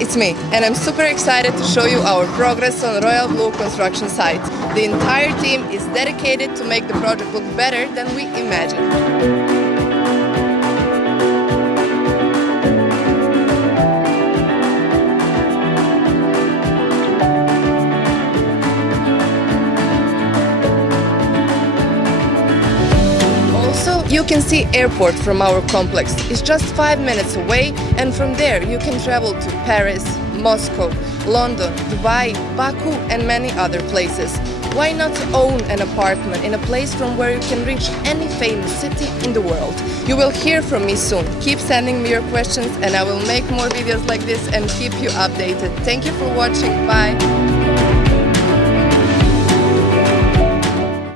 it's me, and I'm super excited to show you our progress on Royal Blue construction site. The entire team is dedicated to make the project look better than we imagined. You can see airport from our complex. It's just 5 minutes away, and from there you can travel to Paris, Moscow, London, Dubai, Baku and many other places. Why not own an apartment in a place from where you can reach any famous city in the world? You will hear from me soon. Keep sending me your questions and I will make more videos like this and keep you updated. Thank you for watching. Bye!